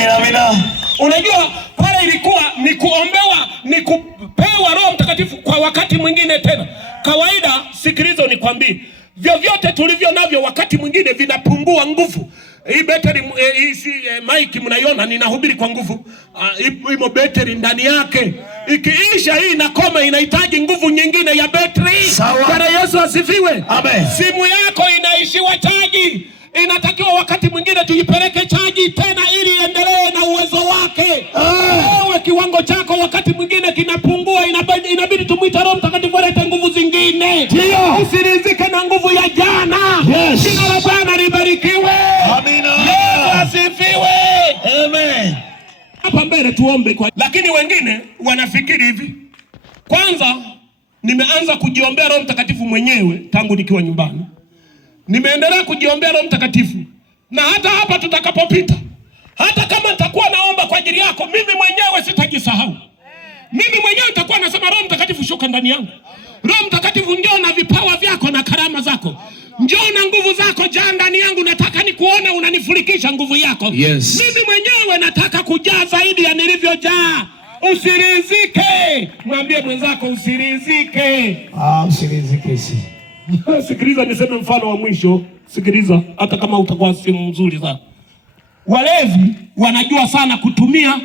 Amina, amina. Unajua pale ilikuwa ni kuombewa, ni kupewa Roho Mtakatifu kwa wakati mwingine tena. Kawaida, sikilizo nikwambie, vyovyote tulivyo navyo wakati mwingine vinapungua nguvu. Hii battery mic mnaiona ninahubiri kwa nguvu. Imo battery ndani yake. Ikiisha hii inakoma, inahitaji nguvu nyingine ya battery. Bwana Yesu asifiwe. Amen. Simu yako inaishiwa chaji. Inatakiwa wakati mwingine tuipeleke chaji tena ili iendelee na uwezo wake. Wewe kiwango chako wakati mwingine kinapungua, inabidi tumuite Roho Mtakatifu alete nguvu zingine. Usiridhike na nguvu ya jana. Jina la Bwana libarikiwe. Amina. Yesu asifiwe. Amen. Hapa mbele tuombe kwa. Lakini wengine wanafikiri hivi. Kwanza nimeanza kujiombea Roho Mtakatifu mwenyewe tangu nikiwa nyumbani. Nimeendelea kujiombea Roho Mtakatifu. Na hata hapa tutakapopita, hata kama nitakuwa naomba kwa ajili yako, mimi mwenyewe sitajisahau. Mimi mwenyewe nitakuwa nasema Roho Mtakatifu shuka ndani yangu. Roho Mtakatifu njoo na vipawa vyako na karama zako. Njoo na nguvu zako jaa ndani yangu, nataka nikuone unanifurikisha nguvu yako. Mimi mwenyewe nataka kujaa zaidi ya nilivyojaa. Usirizike. Mwambie mwenzako usirizike. Usirizike si. Sikiliza niseme mfano wa mwisho. Sikiliza hata kama utakuwa si mzuri sana. Walevi wanajua sana kutumia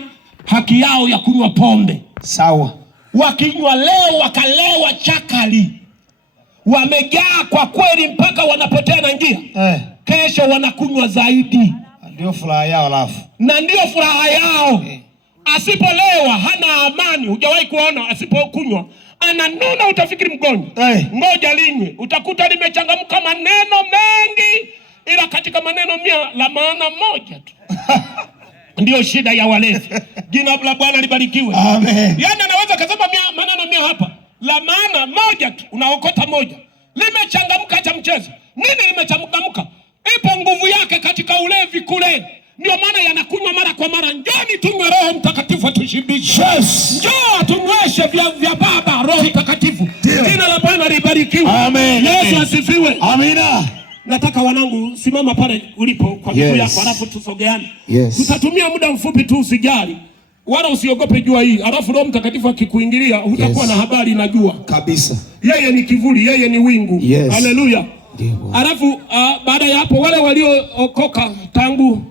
haki yao ya kunywa pombe. Sawa. Wakinywa leo wakalewa chakali. Wamejaa kwa kweli mpaka wanapotea na njia. Kesho wanakunywa zaidi. Ndio furaha yao alafu. Na ndio furaha yao. Asipolewa hana amani. Hujawahi kuona asipokunywa ananuna, utafikiri mgonjwa. Ngoja linywe, utakuta limechangamka maneno mengi, ila katika maneno 100 la maana moja tu. Ndio shida ya walevi. Jina la Bwana libarikiwe. Amen. Yaani anaweza kusema maneno 100 hapa, la maana moja tu, unaokota moja. Limechangamka cha mchezo. Nini limechangamka? Ipo nguvu yake katika ulevi kule. Ndio maana yanakunywa mara kwa mara. Njoni tunywe Roho Mtakatifu atushibishe. Njoo tunyweshe vya Baba Roho Mtakatifu. Jina la Bwana libarikiwe. Amen. Yesu asifiwe. Amina. Nataka wanangu simama pale ulipo kwa miguu yako, alafu tusogeane. Tutatumia muda mfupi tu, usijali. Wala usiogope jua hii. Alafu Roho Mtakatifu akikuingilia hutakuwa na habari na jua. Kabisa. Yeye ni kivuli, yeye ni wingu. Haleluya. Alafu baada ya hapo wale waliookoka tangu,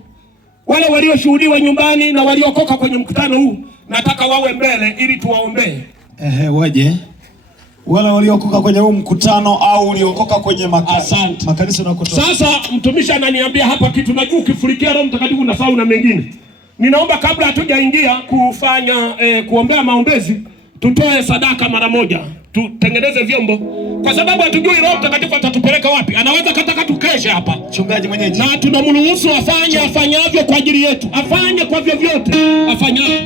wale walioshuhudiwa nyumbani na waliokoka kwenye mkutano huu, nataka wawe mbele ili tuwaombee. Waje. Wale waliokoka kwenye huu mkutano au waliokoka kwenye makanisa na kutoka. Sasa mtumishi ananiambia hapa kitu, najua ukifurikia Roho Mtakatifu na sauna na mengine. Ninaomba kabla hatujaingia kufanya kuombea maombezi, tutoe sadaka mara moja. Tutengeneze vyombo kwa sababu hatujui Roho Mtakatifu atatupeleka wapi. Anaweza kataka tukeshe hapa. Mchungaji mwenyeji. Na tunamruhusu afanye afanyavyo kwa ajili yetu. Afanye kwa vyovyote afanyavyo.